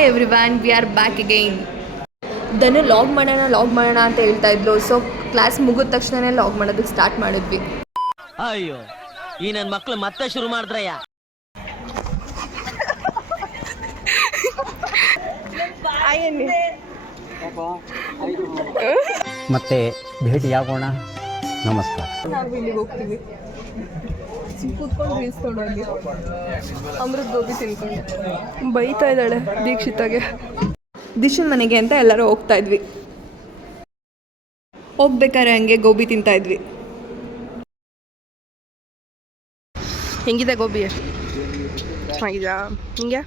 Hi everyone, we are back again. Dhanu log ಮಾಡೋಣ ಅಂತ ಹೇಳ್ತಾ ಇದ್ಲು. ಸೊ ಕ್ಲಾಸ್ ಮುಗಿದ ತಕ್ಷಣನೇ ಲಾಗ್ ಮಾಡೋದಕ್ಕೆ ಸ್ಟಾರ್ಟ್ ಮಾಡಿದ್ವಿ. ಅಯ್ಯೋ, ಈ ನನ್ನ ಮಕ್ಳು ಮತ್ತೆ ಶುರು ಮಾಡಿದ್ರಯ್ಯ. ಮತ್ತೆ ಭೇಟಿಯಾಗೋಣ. ನಮಸ್ಕಾರ. ನಾವು ಇಲ್ಲಿಗೆ ಹೋಗ್ತೀವಿ, ಕೂತ್ಕೊಂಡು ರೀಲ್ಸ್ ನೋಡೋಗಿ ಅಮೃತ್ ಗೋಬಿ ತಿನ್ಕೊಂಡು. ಬೈತಾ ಇದ್ದಾಳೆ ದೀಕ್ಷಿತಾಗೆ. ದಿಶನ್ ಮನೆಗೆ ಅಂತ ಎಲ್ಲರೂ ಹೋಗ್ತಾ ಇದ್ವಿ. ಹೋಗ್ಬೇಕಾದ್ರೆ ಹಂಗೆ ಗೋಬಿ ತಿಂತಾ ಇದ್ವಿ. ಹೆಂಗಿದೆ ಗೋಬಿ? ಚೆನ್ನಾಗಿದಾ? ಹಿಂಗೆ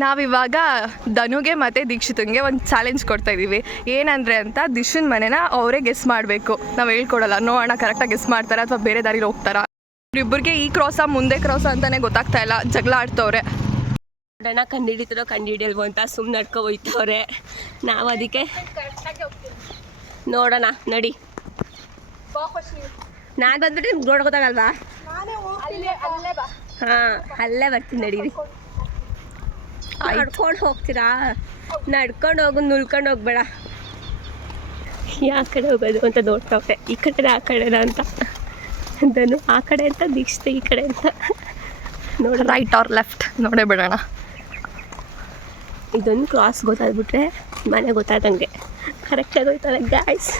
ನಾವಿವಾಗ ಧನುಗೆ ಮತ್ತು ದೀಕ್ಷಿತಂಗೆ ಒಂದು ಚಾಲೆಂಜ್ ಕೊಡ್ತಾ ಇದ್ದೀವಿ. ಏನಂದರೆ ಅಂತ ದಿಶನ್ ಮನೆನ ಅವರೇ ಗೆಸ್ ಮಾಡಬೇಕು. ನಾವು ಹೇಳ್ಕೊಡಲ್ಲ. ನೋಡೋಣ ಕರೆಕ್ಟಾಗಿ ಗೆಸ್ ಮಾಡ್ತಾರೆ ಅಥವಾ ಬೇರೆ ದಾರಿಲಿ ಹೋಗ್ತಾರಾ. ಇಬ್ಬರಿಗೆ ಈ ಕ್ರಾಸ ಮುಂದೆ ಕ್ರಾಸ ಅಂತಲೇ ಗೊತ್ತಾಗ್ತಾ ಇಲ್ಲ. ಜಗಳ ಆಡ್ತವ್ರೆ. ನೋಡೋಣ ಕಂಡುಹಿಡಿತಾರೋ ಕಂಡುಹಿಡಿಯಲ್ವೋ ಅಂತ ಸುಮ್ಮನೆ ನಡ್ಕೊ ಹೋಯ್ತವ್ರೆ. ನಾವು ಅದಕ್ಕೆ ನೋಡೋಣ ನಡಿ. ನಾನು ಬಂದ್ಬಿಟ್ಟು ನಿಮ್ಗೆ ನೋಡ್ ಗೊತ್ತಾಗಲ್ವಾ? ಹಾಂ, ಅಲ್ಲೇ ಬರ್ತೀನಿ ನಡೀರಿ. ನಡ್ಕೊಂಡು ಹೋಗ್ತೀರಾ? ನಡ್ಕೊಂಡು ಹೋಗು, ನುಳ್ಕೊಂಡು ಹೋಗ್ಬೇಡ. ಯಾವ ಕಡೆ ಹೋಗೋದು ಅಂತ ನೋಡ್ತಾವ್ರೆ. ಈ ಕಡೆನ ಆ ಕಡೆನ ಅಂತ. ಧನು ಆ ಕಡೆ ಅಂತ, ದೀಕ್ಷಿತ ಈ ಕಡೆ ಅಂತ. ನೋಡಿ ರೈಟ್ ಆರ್ ಲೆಫ್ಟ್ ನೋಡೇ ಬಿಡೋಣ. ಇದೊಂದು ಕ್ರಾಸ್ ಗೊತ್ತಾಗ್ಬಿಟ್ರೆ ಮನೆ ಗೊತ್ತಾದಂಗೆ. ಕರೆಕ್ಟಾಗಿ ಹೋಯ್ತಾರೆ ಗಾಯ್ಸ್.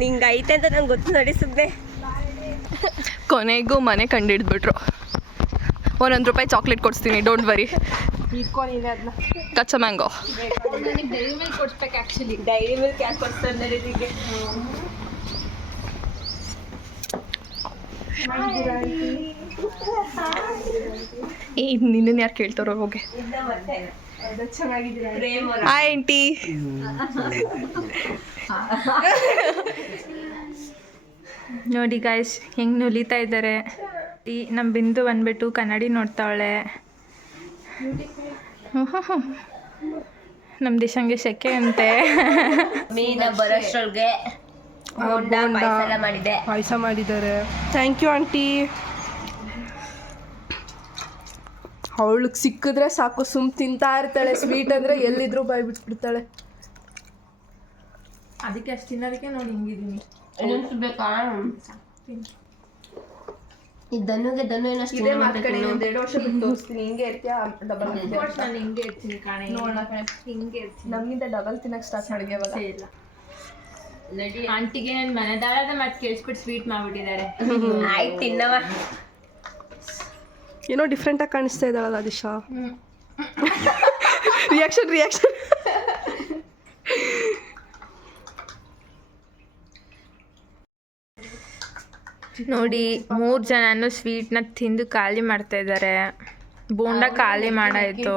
ನಿಂಗೆ ಐತೆ ಅಂತ ನಂಗೆ ಗೊತ್ತು ನೋಡಿ. ಸುಮ್ಮನೆ ಕೊನೆಗೂ ಮನೆ ಕಂಡಿಡ್ಬಿಟ್ರು. ₹1 ಚಾಕ್ಲೇಟ್ ಕೊಡಿಸ್ತೀನಿ, ಡೋಂಟ್ ವರಿ. ಕಚ್ಚಾ ಮ್ಯಾಂಗೋ. ಡೈರಿ ಮಿಲ್ಕ್ ಯಾಕೆ ಕೊಡ್ತಾರೆ ನಡೀರಿಗೆ? ನಿನ್ನ ಯಾರು ಕೇಳ್ತಾರೋ ಹೋಗಿ. Hi aunty. ನೋಡಿ ಗಾಯ್ಸ್ ಹೆಂಗೆ ನುಲಿತಾ ಇದ್ದಾರೆ. ನಮ್ಮ ಬಿಂದು ಬಂದ್ಬಿಟ್ಟು ಕನ್ನಡಿ ನೋಡ್ತಾವಳೆ. ನಮ್ಮ ದಿಶಂಗೆ ಸೆಕೆ ಅಂತೆ. ಮೀನ ಬರೋಷ್ಟ್ರೊಳಗೆ ಮಾಡಿದೆ. ಪಾಯಸ ಮಾಡಿದ್ದಾರೆ. Thank you aunty. ಅವಳಿಗೆ ಸಿಕ್ಕಿದ್ರೆ ಸಾಕು, ಸುಮ್ ತಿಂತಾ ಇರ್ತಾಳೆ. ಸ್ವೀಟ್ ಅಂದರೆ ಎಲ್ಲಿದ್ರು ಬಾಯ್ ಬಿಟ್ಬಿಡ್ತಾಳೆ. ಅದಕ್ಕೆ ಅಷ್ಟು ತಿನ್ನೋದಕ್ಕೆ ನೋಡಿ ಹಿಂಗಿದ್ದೀನಿ. ಬೇಕಾ? ಈ ಧನುಗೆ ಧನು ಏನಷ್ಟು ಇದೇ ಮಾತ್ಕಡೆ 1-2 ವರ್ಷ ಬಿಟ್ಟು ತೋರಿಸ್ತೀನಿ. ಹಿಂಗೆ ಇರ್ತೀಯಾ? ಡಬಲ್ ನಾನು ಹಿಂಗೆ ಇರ್ತೀನಿ ಕಾಣೆ. ಹಿಂಗೆ ಇರ್ತೀನಿ. ನಮ್ಗಿಂತ ಡಬಲ್ ತಿನ್ನಕ್ಕೆ ಸ್ಟಾರ್ಟ್ ಮಾಡಿದ್ವಿ ಅವಾಗ. ಇಲ್ಲ ಆಂಟಿಗೆ ನನ್ನ ಮನೆದಾಳದ ಮತ್ತೆ ಕೇಳಿಸ್ಬಿಟ್ಟು ಸ್ವೀಟ್ ಮಾಡಿಬಿಟ್ಟಿದ್ದಾರೆ. ಆಯ್ತು ತಿನ್ನವ. ಏನೋ ಡಿಫ್ರೆಂಟಾಗಿ ಕಾಣಿಸ್ತಾ ಇದ್ದಾಳಲ್ಲ ದಿಶಾ. ರಿಯಾಕ್ಷನ್ ನೋಡಿ 3 ಜನನು ಸ್ವೀಟ್ನ ತಿಂದು ಖಾಲಿ ಮಾಡ್ತಾ ಇದ್ದಾರೆ. ಬೋಂಡ ಖಾಲಿ ಮಾಡಾಯ್ತು.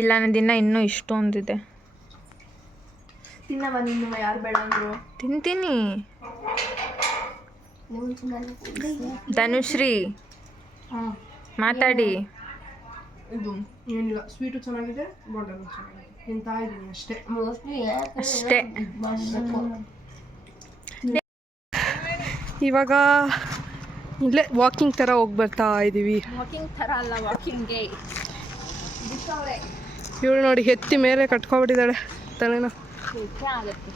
ಇಲ್ಲ ನನ್ನ ಇನ್ನೂ ಇಷ್ಟೊಂದಿದೆ. ತಿನ್ನವ ನಿನ್ನ, ಯಾರು ಬೇಡ ಅಂದ್ರು. ತಿಂತೀನಿ. ಧನುಶ್ರೀ ಮಾತಾಡಿ. ಇದು ಏನಿಲ್ಲ, ಸ್ವೀಟು ಚೆನ್ನಾಗಿದೆ, ಬೋಂಡನು ಚೆನ್ನಾಗಿದೆ. ತಿಂತಾ ಇದ್ದೀನಿ ಅಷ್ಟೇ. ಅಷ್ಟೇ. ಇವಾಗ ಇಲ್ಲೇ ವಾಕಿಂಗ್ ಥರ ಹೋಗಿ ಬರ್ತಾ ಇದ್ದೀವಿ. ವಾಕಿಂಗ್ ಥರ ಅಲ್ಲ, ವಾಕಿಂಗ್ಗೆ. ಇವಳು ನೋಡಿ ಎತ್ತಿ ಮೇಲೆ ಕಟ್ಕೊಬಿಟ್ಟಿದ್ದಾಳೆ ತಲೆನ. ಆಗುತ್ತೆ.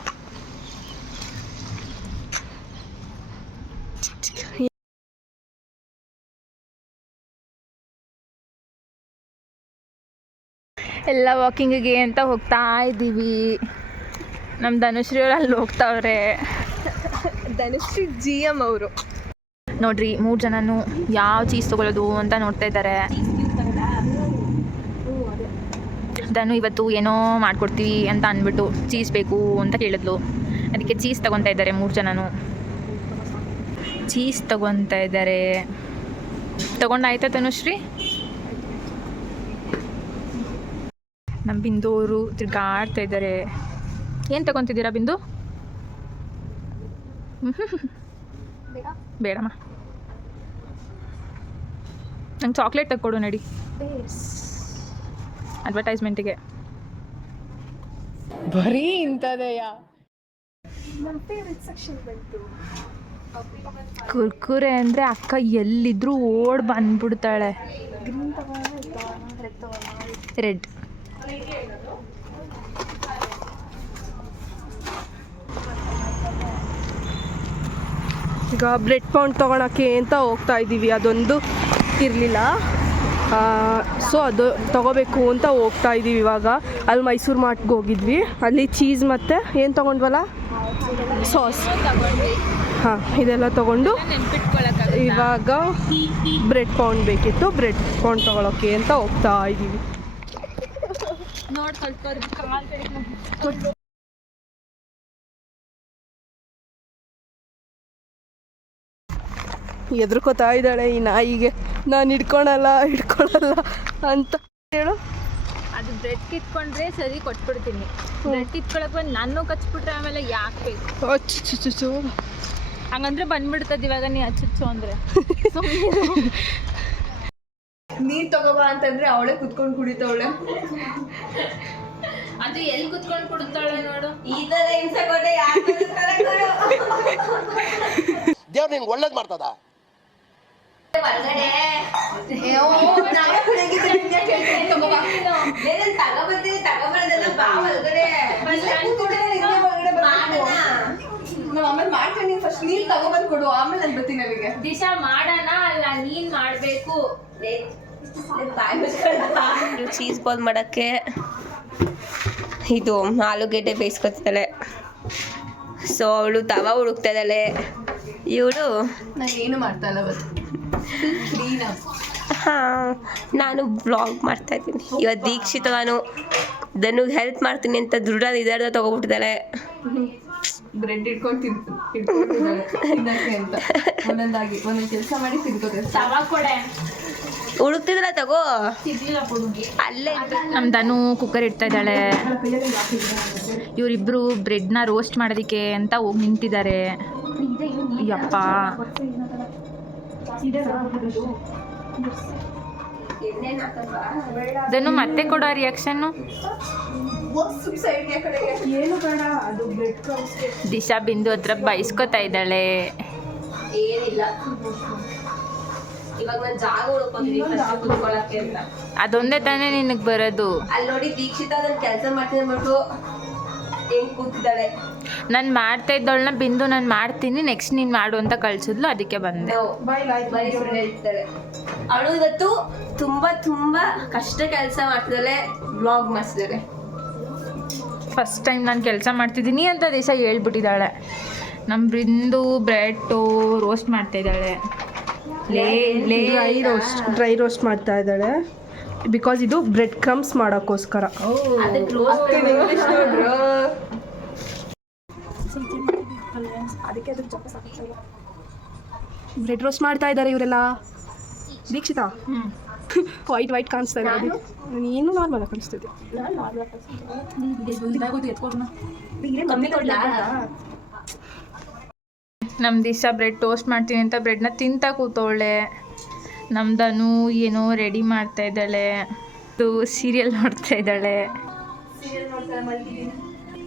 ಎಲ್ಲ ವಾಕಿಂಗಿಗೆ ಅಂತ ಹೋಗ್ತಾ ಇದ್ದೀವಿ. ನಮ್ಮ ಧನುಶ್ರೀ ಅವ್ರು ಅಲ್ಲಿ ಹೋಗ್ತಾವ್ರೆ. ಧನುಶ್ರೀ GM ಅವರು. ನೋಡ್ರಿ 3 ಜನನು ಯಾವ ಚೀಸ್ ತೊಗೊಳ್ಳೋದು ಅಂತ ನೋಡ್ತಾ ಇದ್ದಾರೆ. ಧನು ಇವತ್ತು ಏನೋ ಮಾಡ್ಕೊಡ್ತೀವಿ ಅಂತ ಅಂದ್ಬಿಟ್ಟು ಚೀಸ್ ಬೇಕು ಅಂತ ಕೇಳಿದ್ಲು. ಅದಕ್ಕೆ ಚೀಸ್ ತೊಗೊತಾ ಇದ್ದಾರೆ. 3 ಜನನು ಚೀಸ್ ತೊಗೊತಾ ಇದ್ದಾರೆ. ತೊಗೊಂಡಾಯ್ತಾ ಧನುಶ್ರೀ? ನಮ್ಮ ಬಿಂದು ಅವರು ತಿರ್ಗಾಡ್ತಾ ಇದ್ದಾರೆ. ಏನು ತೊಗೊತಿದ್ದೀರಾ ಬಿಂದು? ಬೇಡಮ್ಮ, ನಂಗೆ ಚಾಕ್ಲೇಟ್ ತಗೊಡು ನಡಿ. ಅಡ್ವರ್ಟೈಸ್ಮೆಂಟಿಗೆ. ಬರೀ ಇಂಥದೆಯಾ? ಕುರ್ಕುರೆ ಅಂದರೆ ಅಕ್ಕ ಎಲ್ಲಿದ್ರೂ ಓಡ್ ಬಂದ್ಬಿಡ್ತಾಳೆ. ರೆಡ್. ಈಗ ಬ್ರೆಡ್ ಪೌಂಡ್ ತೊಗೊಳಕ್ಕೆ ಅಂತ ಹೋಗ್ತಾ ಇದ್ದೀವಿ. ಅದೊಂದು ಇರಲಿಲ್ಲ, ಸೊ ಅದು ತೊಗೋಬೇಕು ಅಂತ ಹೋಗ್ತಾ ಇದ್ದೀವಿ ಇವಾಗ. ಅಲ್ಲಿ ಮೈಸೂರು ಮಾರ್ಟ್ಗೆ ಹೋಗಿದ್ವಿ, ಅಲ್ಲಿ ಚೀಸ್ ಮತ್ತು ಏನು ತೊಗೊಂಡ್ವಲ್ಲ, ಸಾಸ್, ಹಾಂ ಇದೆಲ್ಲ ತೊಗೊಂಡು ಇವಾಗ ಬ್ರೆಡ್ ಪೌಂಡ್ ಬೇಕಿತ್ತು. ಬ್ರೆಡ್ ಪೌಂಡ್ ತೊಗೊಳಕ್ಕೆ ಅಂತ ಹೋಗ್ತಾ ಇದ್ದೀವಿ. ಎದ್ರುಕೋತಾ ಇದ್ದಾಳೆ ಈ ನಾಯಿಗೆ, ನಾನು ಹಿಡ್ಕೊಳಲ್ಲ ಅಂತ ಹೇಳು. ಅದು ಬ್ರೆಡ್ ಕಿತ್ಕೊಂಡ್ರೆ ಸರಿ ಕೊಟ್ಬಿಡ್ತೀನಿ. ಬ್ರೆಡ್ ಕಿತ್ಕೊಳಕ್ಕೆ ಬಂದು ನಾನು ಕಚ್ಬಿಟ್ರೆ ಆಮೇಲೆ ಯಾಕೆ ಬೇಕು? ಅಚ್ಚು ಹಂಗಂದ್ರೆ ಬಂದ್ಬಿಡ್ತದೆ ಇವಾಗ ನೀ ಅಚ್ಚುಚ್ಚು ಅಂದರೆ. ನೀರು ತಗೋಬಾ ಅಂತಂದ್ರೆ ಅವಳೇ ಕುತ್ಕೊಂಡು ಕುಡಿತಾವಳೆ. ಅದು ಎಲ್ಲಿ ಕುತ್ಕೊಂಡು ಕುಡಿತಾಳೆ ನೋಡು. ಈ ಥರ ಹಿಂಸೆ ಕೊಟ್ಟೆ ದೇವ್ರು ನಿನ್ಗೆ ಒಳ್ಳೇದು ಮಾಡ್ತದ. ಆಮೇಲೆ ಮಾಡ್ತೀನಿ, ಫಸ್ಟ್ ನೀರು ತಗೊಬಂದು ಕೊಡು, ಆಮೇಲೆ ನಾನು ಬರ್ತೀನಿ ಅಲ್ಲಿಗೆ. ದಿಶಾ ಮಾಡೋಣ ಅಲ್ಲ, ನೀನ್ ಮಾಡಬೇಕು. ಚೀಸ್ ಬಾಲ್ ಮಾಡೋಕ್ಕೆ ಇದು ಆಲೂಗೆಡ್ಡೆ ಬೇಯಿಸ್ಕೊತಿದ್ದಾಳೆ. ಸೊ ಅವಳು ತವ ಹುಡುಕ್ತಾ ಇದ್ದಾಳೆ. ಇವಳು ನಾನು ಏನು ಮಾಡ್ತಾ ಇಲ್ಲ ಇವತ್ತು. ಹಾಂ, ನಾನು ಬ್ಲಾಗ್ ಮಾಡ್ತಾ ಇದ್ದೀನಿ ಇವತ್ತು. ದೀಕ್ಷಿತ ನಾನು ಧನುಗೆ ಹೆಲ್ಪ್ ಮಾಡ್ತೀನಿ ಅಂತ ದೃಢ ನಿರ್ಧಾರ ತಗೊಬಿಟ್ಟಿದ್ದಾಳೆ. ಬ್ರೆಡ್ ಇಟ್ಕೊಂಡು ತಿನ್ನಕ್ಕೆ ಅಂತ ಒಂದೊಂದಾಗಿ ಒಂದೊಂದು ಕೆಲಸ ಮಾಡಿ ತಿನ್ಕೋತಾರೆ. ತವಾ ಕೊಡೆ ಹುಡುಕ್ತಿದ್ರ ತಗೋ, ಅಲ್ಲೇ ನಮ್ಮ ಧನು ಕುಕ್ಕರ್ ಇಡ್ತಾ ಇದ್ದಾಳೆ. ಇವರಿಬ್ರು ಬ್ರೆಡ್ನ ರೋಸ್ಟ್ ಮಾಡೋದಕ್ಕೆ ಅಂತ ಹೋಗಿ ನಿಂತಿದ್ದಾರೆ. ಯಪ್ಪ, ಧನು ಮತ್ತೆ ಕೊಡೋ ರಿಯಾಕ್ಷನ್ನು. ಏನು ಬೇಡ, ಅದು ಬ್ರೆಡ್ ಕ್ರಮ್ಸ್ಗೆ. ದಿಶಾ ಬಿಂದು ಹತ್ರ ಬೈಸ್ಕೊತಾ ಇದ್ದಾಳೆ. ಏನಿಲ್ಲ, ಇವಾಗ ನಾನು ಜಾಗ ಕುತ್ಕೊಳ್ಳಕ್ಕೆ ಅಂತ. ಅದೊಂದೇ ತಾನೇ ನಿನಗೆ ಬರೋದು. ಅಲ್ಲಿ ನೋಡಿ ದೀಕ್ಷಿತ ನಾನು ಕೆಲಸ ಮಾಡ್ತೀನಿ ಅಂದ್ಬಿಟ್ಟು ಹೆಂಗ್ ಕೂತಿದ್ದಾಳೆ. ನಾನು ಮಾಡ್ತಾ ಇದ್ದವಳನ್ನ ಬಿಂದು ನಾನು ಮಾಡ್ತೀನಿ ನೆಕ್ಸ್ಟ್ ನೀನು ಮಾಡು ಅಂತ ಕಳ್ಸಿದ್ಲು, ಅದಕ್ಕೆ ಬಂದೆ. ಬರೀ ಸುಳ್ಳು ಹೇಳ್ತಿದ್ದಾಳೆ. ಅವಳು ಇವತ್ತು ತುಂಬಾ ತುಂಬಾ ಕಷ್ಟ ಕೆಲಸ ಮಾಡ್ತಿದ್ದಾಳೆ, ವ್ಲಾಗ್ ಮಾಡ್ತಿದ್ದಾಳೆ. ಫಸ್ಟ್ ಟೈಮ್ ನಾನು ಕೆಲಸ ಮಾಡ್ತಿದ್ದೀನಿ ಅಂತ ದಿಶಾ ಹೇಳ್ಬಿಟ್ಟಿದ್ದಾಳೆ. ನಮ್ಮ ಬಿಂದು ಬ್ರೆಡ್ಡು ರೋಸ್ಟ್ ಮಾಡ್ತಾ ಇದ್ದಾಳೆ. ಡ್ರೈ ರೋಸ್ಟ್ ಮಾಡ್ತಾ ಇದ್ದಾಳೆ, ಬಿಕಾಸ್ ಇದು ಬ್ರೆಡ್ ಕ್ರಮ್ಸ್ ಮಾಡೋಕ್ಕೋಸ್ಕರ. ಬ್ರೆಡ್ ರೋಸ್ಟ್ ಮಾಡ್ತಾ ಇದ್ದಾರೆ ಇವರೆಲ್ಲ. ದೀಕ್ಷಿತಾ ವೈಟ್ ಕಾಣಿಸ್ತಾ ಇದೆ, ನೀನು ನಾರ್ಮಲ್ ಕಾಣಿಸ್ತಿದ್ದೆ. ನಮ್ಮ ದಿಶಾ ಬ್ರೆಡ್ ಟೋಸ್ಟ್ ಮಾಡ್ತೀನಿ ಅಂತ ಬ್ರೆಡ್ನ ತಿಂತಾ ಕೂತವಳೆ. ನಮ್ದನು ಏನೋ ರೆಡಿ ಮಾಡ್ತಾ ಇದ್ದಾಳೆ. ಇದು ಸೀರಿಯಲ್ ನೋಡ್ತಾ ಇದ್ದಾಳೆ.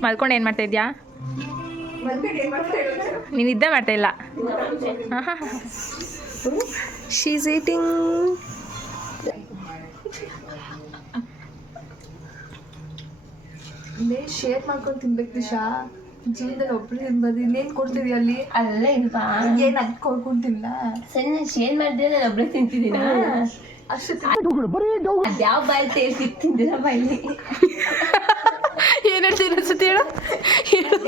ಮಲ್ಕೊಂಡು ಏನು ಮಾಡ್ತಾ ಇದೆಯಾ? ನೀನು ನಿದ್ದೆ ಮಾಡ್ತಾ ಇಲ್ಲ. She's eating. ಶೇರ್ ಮಾಡ್ಕೊಂಡು ತಿನ್ಬೇಕು ದಿಶಾ. ಜೀವನದಲ್ಲಿ ಒಬ್ಬಳು ತಿನ್ಬೋದು, ಇನ್ನೇನು ಕೊಡ್ತೀವಿ ಅಲ್ಲಿ? ಅಲ್ಲ ಇಲ್ವಾ, ಏನು ಅದು ಕೊಡ್ಕೊಂತಿಲ್ಲ. ಸರಿ ನಾನು ಶೇರ್ ಮಾಡಿದ್ರೆ ನಾನು ಒಬ್ಬಳೇ ತಿಂತಿದ್ದೀನ. ಅದ್ಯಾವ ಬಾಯಿ ತೇರ್ಸಿ ತಿಂದಿರ ಬಾಯಿ? ಏನು ಹೇಳ್ತೀನಿ ಅನ್ಸುತ್ತೆ ಹೇಳು.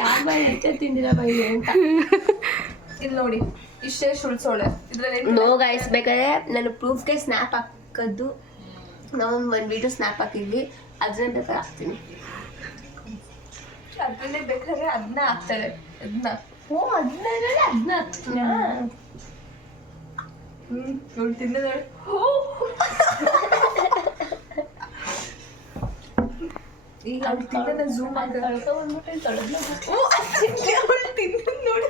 ಯಾವ ಬಾಯಿ ಹೆಚ್ಚ ತಿಂದಿರ ಬಾಯಿ ಅಂತ. ಇಲ್ಲಿ ನೋಡಿ, ಇಷ್ಟೇ ಸುಳ್ಸೋಳೆ ಇದ್ರಲ್ಲಿ. ನೋ ಗೈಸ್, ಬೇಕಾದ್ರೆ ನಾನು ಪ್ರೂಫ್ಗೆ ಸ್ನ್ಯಾಪ್ ಹಾಕೋದು, ನಾವು ಒಂದು ವಿಡಿಯೋ ಸ್ನ್ಯಾಪ್ ಹಾಕಿದ್ವಿ, ಅದನ್ನ ಬೇಕಾದ್ರೆ ಹಾಕ್ತೀನಿ. ಅದನ್ನೇ ಬೇಕಾದ್ರೆ ಅದನ್ನ ಹಾಕ್ತಾಳೆ. ಅದನ್ನ ಅದನ್ನ ಹಾಕ್ತೀನ. ಇವಳು ತಿನ್ನೋದು ಈಗ ಅವ್ಳು ತಿನ್ನೋದ ಝೂಮ್ ಮಾಡಿ ನೋಡಿ,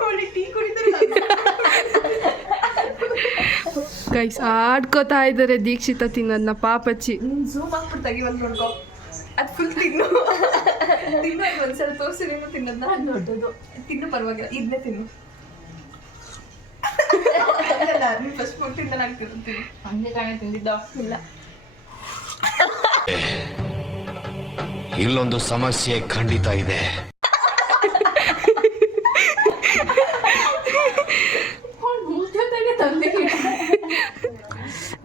ಅವಳು ಟೀ ಕುಡಿತಾರೆ. ಗೈಸ್ ಆಡ್ಕೋತಾ ಇದ್ದಾರೆ ದೀಕ್ಷಿತ ತಿನ್ನೋದನ್ನ ಪಾಪಚ್ಚಿ. ಝೂಮ್ ಹಾಕ್ಬಿಟ್ಟು ತೆಗಿವಂತ ನೋಡ್ಕೊ. ಅದು ಫುಲ್ ತಿನ್ನು ತಿನ್ನು ಒಂದ್ಸಲ ತೋರಿಸಿ ನೀನು ತಿನ್ನೋದನ್ನ ದೊಡ್ಡದು ತಿನ್ನು ಪರವಾಗಿಲ್ಲ ಇದನ್ನೇ ತಿನ್ನು ನೀನು ಫಸ್ಟ್ ಕೊಟ್ಟಿದ್ದ ನಾನು ತಿಂತೀನಿ ಹಂಗೆ ಕಾಣೆ ತಿಂದಿದ್ದ ಇಲ್ಲ ಇಲ್ಲೊಂದು ಸಮಸ್ಯೆ ಖಂಡಿತ ಇದೆ.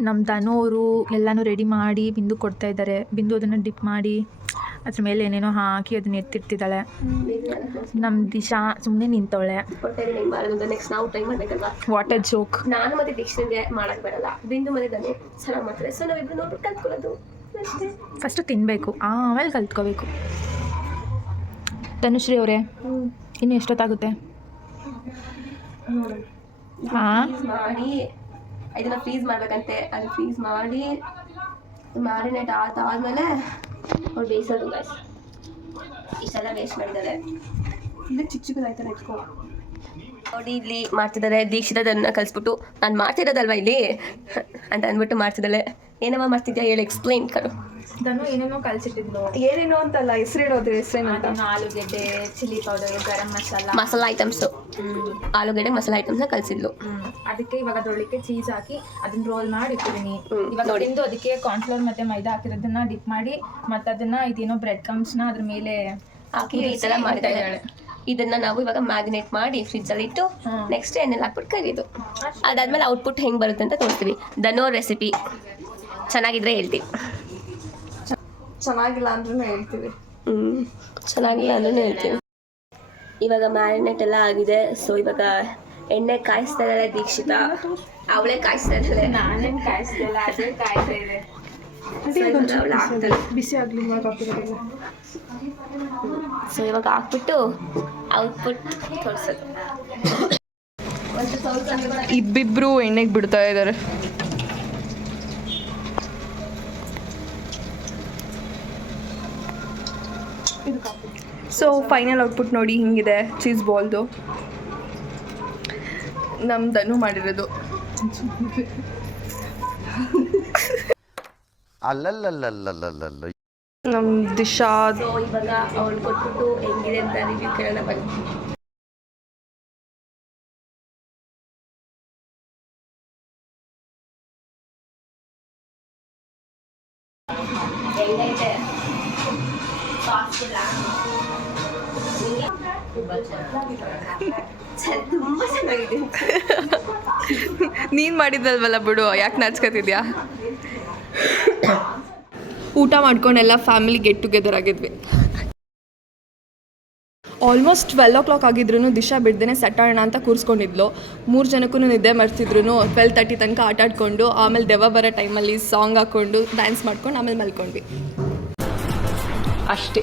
ನಮ್ಮ ಧನು ಅವರು ಎಲ್ಲನೂ ರೆಡಿ ಮಾಡಿ ಬಿಂದು ಕೊಡ್ತಾ ಇದ್ದಾರೆ. ಬಿಂದು ಅದನ್ನು ಡಿಪ್ ಮಾಡಿ ಅದ್ರ ಮೇಲೆ ಏನೇನೋ ಹಾಕಿ ಅದನ್ನ ಎತ್ತಿರ್ತಿದ್ದಾಳೆ. ನಮ್ಮ ದಿಶಾ ಸುಮ್ಮನೆ ನಿಂತವಳೆ. ನೆಕ್ಸ್ಟ್ ನಾವು ಟ್ರೈ ಮಾಡ್ಬೇಕಲ್ವಾ. What a joke. ನಾನು ಮತ್ತೆ ದೀಕ್ಷಿಗೆ ಮಾಡಕ್ ಬರಲ್ಲ, ಬಿಂದು ಮತ್ತೆ ಧನು ಚೆನ್ನಾಗಿ ಮಾಡ್ತಾರೆ. ಸೊ ನಾವಿಬ್ರು ನೋಡ್ಬಿಟ್ಟು ಕಲ್ತ್ಕೊಳ್ಳೋದು ಅಷ್ಟೇ. ಫಸ್ಟು ತಿನ್ನಬೇಕು, ಆಮೇಲೆ ಕಲ್ತ್ಕೋಬೇಕು. ತನುಶ್ರೀ ಅವರೇ, ಇನ್ನು ಎಷ್ಟೊತ್ತಾಗುತ್ತೆ? ಹಾಂ, ಮಾಡಿ ಇದನ್ನ ಫ್ರೀಸ್ ಮಾಡ್ಬೇಕಂತೆ. ಅದು ಫ್ರೀಸ್ ಮಾಡಿ ಮ್ಯಾರಿನೇಟ್ ಆದ್ಮೇಲೆ ಅವ್ರು ಬೇಯಿಸೋದು. ಗೈಸ್ ಇಷ್ಟೆಲ್ಲ ವೇಸ್ಟ್ ಮಾಡಿದ್ದಾರೆ. ಇಲ್ಲಿ ಚಿಕ್ಕ ಚಿಕ್ಕದಾಯ್ತಾರೆ ಇಟ್ಕೊ ನೋಡಿ. ಇಲ್ಲಿ ಮಾಡ್ತಿದ್ದಾರೆ. ದೀಕ್ಷಿತದನ್ನ ಕಲಿಸ್ಬಿಟ್ಟು ನಾನು ಮಾಡ್ತಿರೋದಲ್ವಾ ಇಲ್ಲಿ ಅಂತ ಅಂದ್ಬಿಟ್ಟು ಮಾಡ್ತಿದ್ದಾಳೆ. ಏನವ ಮಾಡ್ತಿದ್ಯಾ ಹೇಳಿ, ಎಕ್ಸ್ಪ್ಲೈನ್ ಕರು. ಧನು ಏನೇನೋ ಕಲಿಸಿಟ್ಟಿದ್ಲು. ಏನೇನೋ ಅಂತಲ್ಲ, ಹೆಸರಿಡೋದು ಹೆಸರೇನಂತ. ಆಲೂಗೆಡ್ಡೆ, chilli powder, garam masala items, ಆಲೂಗಡ್ಡೆ ಮಸಾಲ ಐಟಮ್ಸ್ನ ಕಲಿಸಿದ್ಲು. ಅದಕ್ಕೆ ಇವಾಗ ಅದರೊಳಗೆ ಚೀಸ್ ಹಾಕಿ ಅದನ್ನ ರೋಲ್ ಮಾಡಿ ಇಟ್ಟಿದ್ದೀನಿ. ಇವಾಗ ತಿಂದು ಅದಕ್ಕೆ ಕಾರ್ನ್ಫ್ಲೋರ್ ಮತ್ತೆ ಮೈದಾ ಹಾಕಿರೋದನ್ನ ಡಿಪ್ ಮಾಡಿ ಮತ್ತೆ ಅದನ್ನ ಇದೇನೋ ಬ್ರೆಡ್ ಕ್ರಮ್ಸ್ನ ಅದ್ರ ಮೇಲೆ ಹಾಕಿ ಈ ಥರ ಮಾಡ್ತಾ ಇದ್ದಾಳೆ. ಇದನ್ನ ನಾವು ಇವಾಗ ಮ್ಯಾರಿನೇಟ್ ಮಾಡಿ ಫ್ರಿಜ್ಜಲ್ಲಿ ಇಟ್ಟು ನೆಕ್ಸ್ಟ್ ಎಣ್ಣೆಲಿ ಹಾಕ್ಬಿಟ್ಟು ಕರಿಯೋದು. ಅದಾದ್ಮೇಲೆ ಔಟ್ಪುಟ್ ಹೆಂಗೆ ಬರುತ್ತೆ ಅಂತ ತೋರಿಸ್ತೀವಿ. ಧನು ರೆಸಿಪಿ ಚೆನ್ನಾಗಿದ್ರೆ ಹೇಳ್ತೀವಿ, ಚೆನ್ನಾಗಿಲ್ಲ ಅಂದ್ರೂ ಹೇಳ್ತೀವಿ. ಚೆನ್ನಾಗಿಲ್ಲ ಅಂದ್ರೂ ಹೇಳ್ತೀವಿ. ಇವಾಗ ಮ್ಯಾರಿನೇಟ್ ಎಲ್ಲ ಆಗಿದೆ. ಸೊ ಇವಾಗ ಎಣ್ಣೆ ಕಾಯಿಸ್ತಾ ಇದ್ದಾಳೆ ದೀಕ್ಷಿತಾ. ಅವಳೇ ಕಾಯಿಸ್ತಾ ಇದ್ದಾಳೆ, ನಾನೇನು ಕಾಯಿಸ್ತಿಲ್ಲ, ಅದೇ ಕಾಯ್ತಾ ಇದೆ. ಅವಳು ಹಾಕ್ತಾಳೆ. ಬಿಸಿ ಆಗಲಿ ಹಾಕಿರೋದು. ಸೊ ಇವಾಗ ಹಾಕ್ಬಿಟ್ಟು ಔಟ್ಪುಟ್ ತೋರಿಸೋದು. ಇಬ್ಬಿಬ್ರು ಎಣ್ಣೆಗೆ ಬಿಡ್ತಾ ಇದ್ದಾರೆ. ಸೊ ಫೈನಲ್ ಔಟ್ಪುಟ್ ನೋಡಿ ಹಿಂಗಿದೆ. ಚೀಸ್ ಬಾಲ್ದು ನಮ್ಮ ಧನು ಮಾಡಿರೋದು. ಅಲ್ಲಲ್ಲಲ್ಲಲ್ಲಲ್ಲಲ್ಲ ನಮ್ಮ ದಿಶಾ. ಸೊ ಇವಾಗ ಅವಳು ಕೊಟ್ಬಿಟ್ಟು ಹೆಂಗಿದೆ ಅಂತ ರಿವ್ಯೂ ಕೇಳೋಣ ಬನ್ನಿ. ಹೆಂಗೈತೆ? ತುಂಬ ಚೆನ್ನಾಗಿದೆ. ನೀನು ಮಾಡಿದ್ದಲ್ವಲ್ಲ ಬಿಡು, ಯಾಕೆ ನಾಚ್ಕೊತಿದ್ಯಾ? ಊಟ ಮಾಡ್ಕೊಂಡೆಲ್ಲ ಫ್ಯಾಮಿಲಿ ಗೆಟ್ ಟುಗೆದರ್ ಆಗಿದ್ವಿ. ಆಲ್ಮೋಸ್ಟ್ 12 o'clock ಆಗಿದ್ರು ದಿಶಾ ಬಿಡ್ದೇ ಸೆಟ್ಟೋಣ ಅಂತ ಕೂರಿಸ್ಕೊಂಡಿದ್ಲು. 3 ಜನಕ್ಕೂ ನಿದ್ದೆ ಮಾಡ್ತಿದ್ರು. 12:30 ತನಕ ಆಟ ಆಡ್ಕೊಂಡು ಆಮೇಲೆ ದೆವ್ವ ಬರೋ ಟೈಮಲ್ಲಿ ಸಾಂಗ್ ಹಾಕ್ಕೊಂಡು ಡ್ಯಾನ್ಸ್ ಮಾಡ್ಕೊಂಡು ಆಮೇಲೆ ಮಲ್ಕೊಂಡ್ವಿ ಅಷ್ಟೇ.